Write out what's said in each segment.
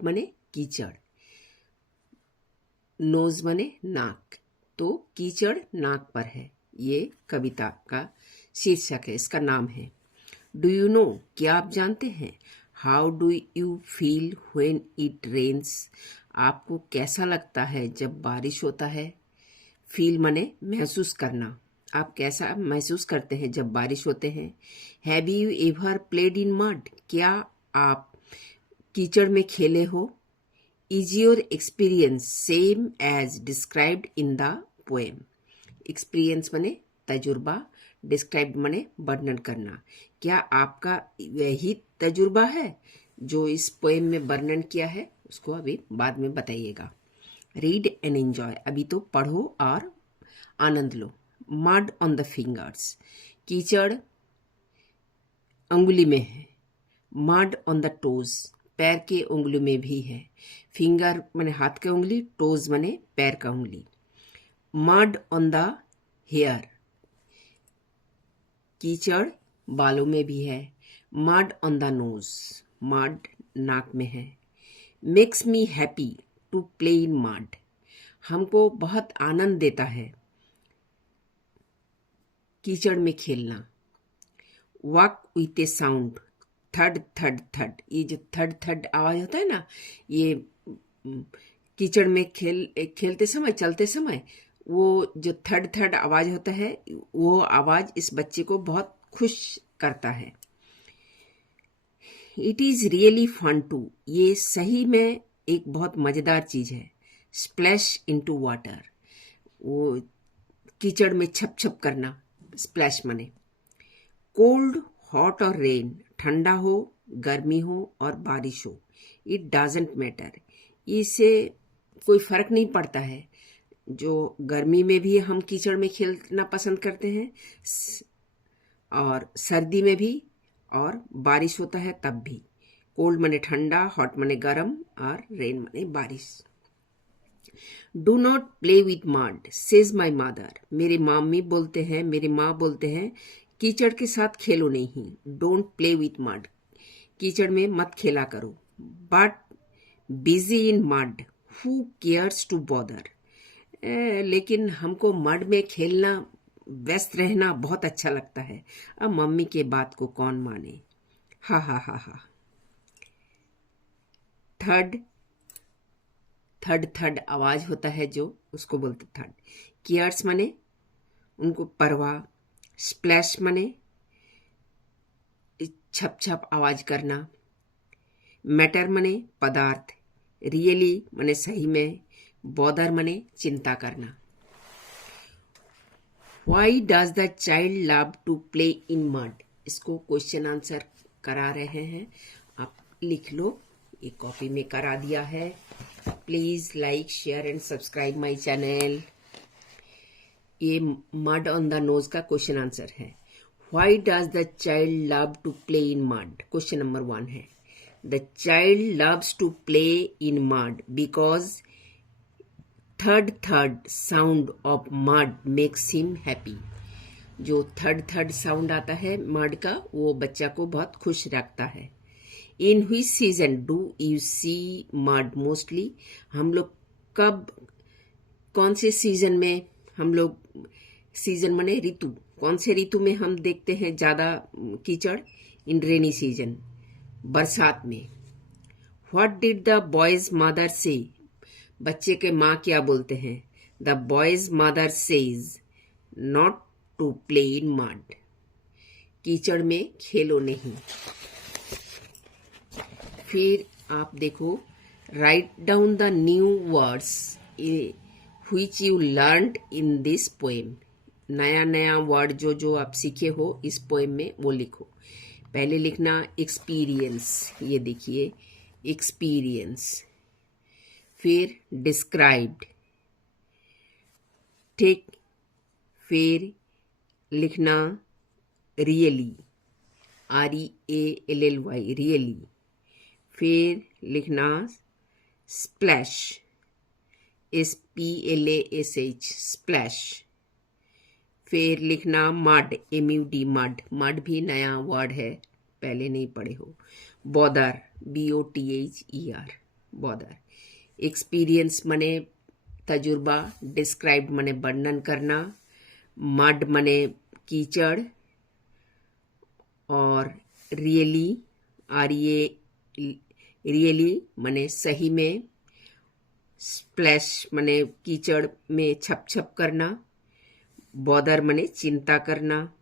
Mud मने कीचड़, knows मने नाक, तो कीचड़ नाक पर है। ये कविता का शीर्षक है, इसका नाम है। डू यू नो, क्या आप जानते हैं? How do you feel when it rains, आपको कैसा लगता है जब बारिश होता है? फील मने महसूस करना, आप कैसा महसूस करते हैं जब बारिश होते हैं? Have you ever played in mud, क्या आप कीचड़ में खेले हो? Is your experience same as described in the poem, experience मने तजुर्बा, डिस्क्राइब मने वर्णन करना, क्या आपका वही तजुर्बा है जो इस पोएम में वर्णन किया है? उसको अभी बाद में बताइएगा। रीड एंड एंजॉय, अभी तो पढ़ो और आनंद लो। मड ऑन द फिंगर्स, कीचड़ अंगुली में है। मड ऑन द टोज, पैर के उंगली में भी है। फिंगर मने हाथ के उंगली, टोज मने पैर का उंगली। मड ऑन द हेयर, कीचड़ बालों में भी है। Mud on the nose, mud नाक में है। Makes me happy to play in mud, हमको बहुत आनंद देता है कीचड़ में खेलना। वॉक विथ ए साउंड, थड थड थड, ये जो थड थड आवाज होता है ना, ये कीचड़ में खेलते समय, चलते समय वो जो थड थड आवाज होता है, वो आवाज इस बच्चे को बहुत खुश करता है। It is really fun to, ये सही में एक बहुत मजेदार चीज है। स्प्लैश इनटू वाटर, वो कीचड़ में छप छप करना, स्प्लैश मने। कोल्ड, हॉट और रेन, ठंडा हो, गर्मी हो और बारिश हो, इट डजंट मैटर, इससे कोई फर्क नहीं पड़ता है। जो गर्मी में भी हम कीचड़ में खेलना पसंद करते हैं, और सर्दी में भी, और बारिश होता है तब भी। कोल्ड मने ठंडा, हॉट मने गर्म और रेन मने बारिश। Do not play with mud says my mother, मेरे मामी बोलते हैं, मेरे माँ बोलते हैं, कीचड़ के साथ खेलो नहीं। डोंट प्ले विथ मड, कीचड़ में मत खेला करो। But busy in mud, who cares to bother, लेकिन हमको मड में खेलना, व्यस्त रहना बहुत अच्छा लगता है। अब मम्मी के बात को कौन माने। हा हा हा हा। थर्ड, थर्ड थर्ड आवाज होता है जो, उसको बोलते थर्ड। केयर्स मने उनको परवाह। स्प्लैश मने छप छप आवाज करना। मैटर मने पदार्थ। रियली मने सही में। बॉदर मने चिंता करना। Why does the child love to play in mud, इसको क्वेश्चन आंसर करा रहे हैं, आप लिख लो, एक कॉपी में करा दिया है। Please like, share and subscribe my channel. ये मड ऑन द नोज का क्वेश्चन आंसर है। Why does the child love to play in mud, question number 1 है। The child loves to play in mud because third third sound of mud makes him happy, जो third third sound आता है mud का, वो बच्चा को बहुत खुश रखता है। In which season do you see mud mostly, हम लोग कब, कौन से सीजन में हम लोग, सीजन मने ऋतु, कौन से ऋतु में हम देखते हैं ज्यादा कीचड़? इन रेनी सीजन, बरसात में। What did the boy's mother say, बच्चे के माँ क्या बोलते हैं? The boy's mother says not to play in mud, कीचड़ में खेलो नहीं। फिर आप देखो, write down the new words which you learned in this poem, नया नया वर्ड जो जो आप सीखे हो इस पोएम में वो लिखो। पहले लिखना एक्सपीरियंस, ये देखिए एक्सपीरियंस। फिर डिस्क्राइब्ड, ठीक। फिर लिखना रियली, REALLY, रियली। फिर लिखना स्प्लैश, SPLASH, स्प्लैश। फिर लिखना मड, MUD, मड, मड भी नया वर्ड है, पहले नहीं पढ़े हो। Bother, BOTHER। बॉदर। एक्सपीरियंस मने तजुर्बा, डिस्क्राइब मने वर्णन करना, मड मने कीचड़, और रियली रियली मने सही में, स्प्लैश मने कीचड़ में छप छप करना, बॉदर मने चिंता करना,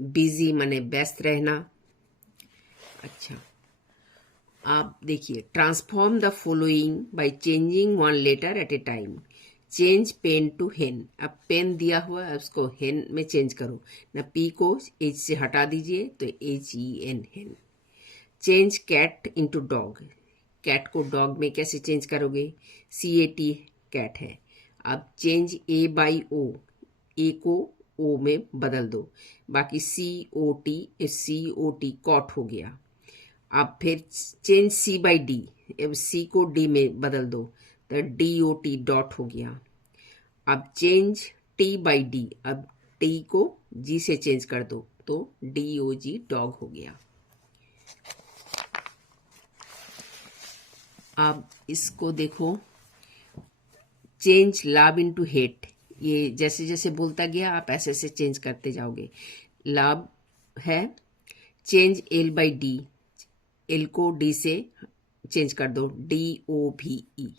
बिजी मने व्यस्त रहना। अच्छा, आप देखिए, transform the following by changing one letter at a time. Change pen to hen. अब पेन दिया हुआ है, उसको हेन में चेंज करो ना। पी को एच से हटा दीजिए तो HEN, hen. Change cat into dog. Cat को डॉग में कैसे चेंज करोगे? CAT कैट है। अब change A by O, A को O में बदल दो, बाकी COT कॉट हो गया। अब फिर चेंज C बाई D, अब C को D में बदल दो तो DOT डॉट हो गया। अब चेंज T बाई D, अब T को G से चेंज कर दो तो DOG डॉग हो गया। अब इसको देखो, चेंज लव इनटू हेट। ये जैसे जैसे बोलता गया आप ऐसे ऐसे चेंज करते जाओगे। लव है, change L by D, L को D से चेंज कर दो DOVE।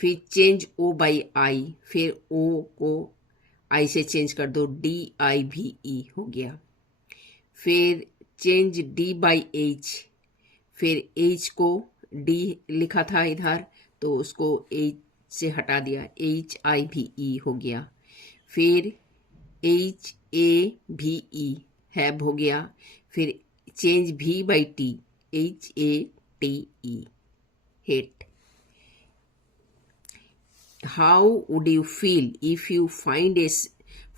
फिर चेंज O बाई I, फिर O को I से चेंज कर दो DIVE हो गया। फिर चेंज D बाई H, फिर H को D लिखा था इधर तो उसको H से हटा दिया, HIVE हो गया। फिर HAVE, हैव हो गया। फिर change V by T, HATE, hate. How would you feel if you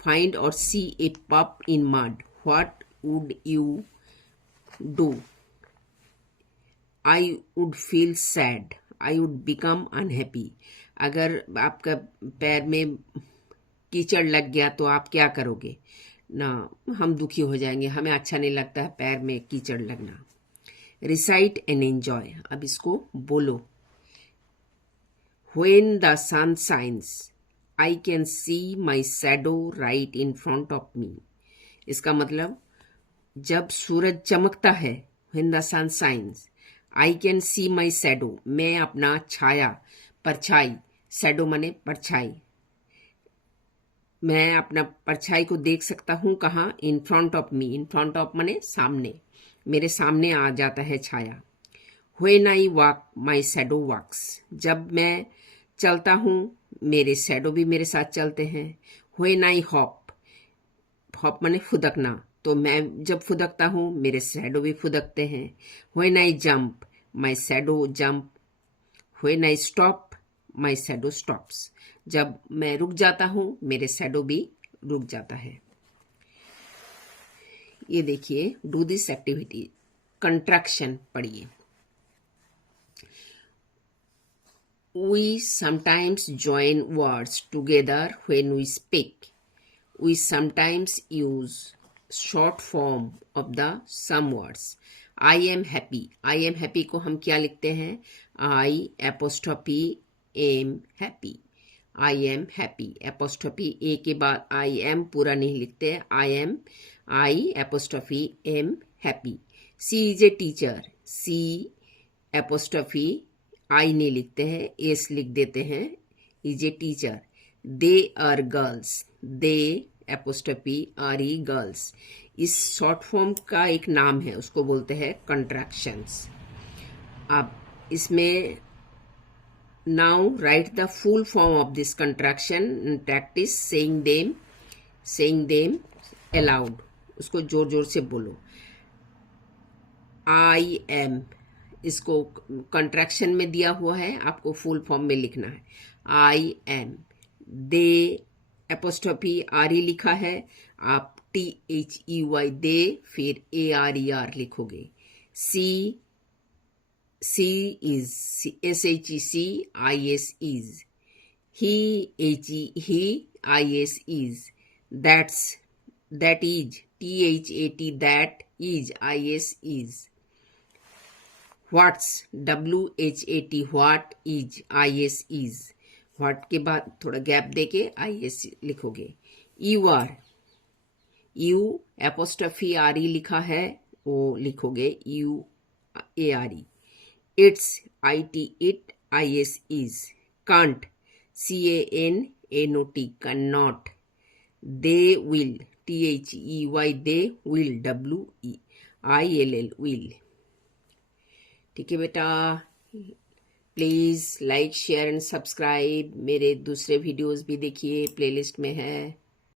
find or see a pup in mud? What would you do? I would feel sad. I would become unhappy. अगर आपका पैर में कीचड़ लग गया तो आप क्या करोगे ना? हम दुखी हो जाएंगे, हमें अच्छा नहीं लगता है पैर में कीचड़ लगना। Recite and enjoy. अब इसको बोलो। When the sun shines, I can see my shadow right in front of me. इसका मतलब जब सूरज चमकता है, when the sun shines, I can see my shadow, मैं अपना छाया, परछाई, shadow माने परछाई, मैं अपना परछाई को देख सकता हूँ। कहाँ? In front of me. In front of माने सामने, मेरे सामने आ जाता है छाया। When I walk, my shadow walks. जब मैं चलता हूँ, मेरे शैडो भी मेरे साथ चलते हैं। When I hop, हॉप माने फुदकना, तो मैं जब फुदकता हूँ मेरे शैडो भी फुदकते हैं। When I jump, my shadow jump. When I stop, my shadow stops. जब मैं रुक जाता हूँ मेरे शैडो भी रुक जाता है। ये देखिए, डू दिस एक्टिविटी। कंट्रैक्शन पढ़िए। We sometimes join words together when we speak. We sometimes use short form of the some words. I am happy. I am happy को हम क्या लिखते हैं? I apostrophe am happy. I am happy. Apostrophe A के बाद I am पूरा नहीं लिखते हैं। I apostrophe am happy. She is a teacher. She apostrophe आई नहीं लिखते हैं, एस लिख देते हैं। Is a teacher. They are girls. They apostrophe R E girls. इस शॉर्ट फॉर्म का एक नाम है, उसको बोलते हैं कंट्रैक्शंस। अब इसमें now right the full form of this contraction, practice saying them allowed. उसको जोर जोर से बोलो। आई एम, इसको कंट्रैक्शन में दिया हुआ है, आपको फुल फॉर्म में लिखना है। I am. They apostrophe R E लिखा है, आप THEY दे, फिर ARER लिखोगे। She is, SHECIS is. He HE IS is. That is, THAT that is, IS is. What's, WHAT, what, is, IS, is. What के बाद थोड़ा gap देके IS लिखोगे। You are, you apostrophe RE लिखा है, वो लिखोगे UARE। It's, IT, it, IS, is. Can't, CANNOT, cannot। They will, THEY, they will, WILL, will. ठीक है बेटा, please like share and subscribe. मेरे दूसरे वीडियोस भी देखिए, प्लेलिस्ट में है।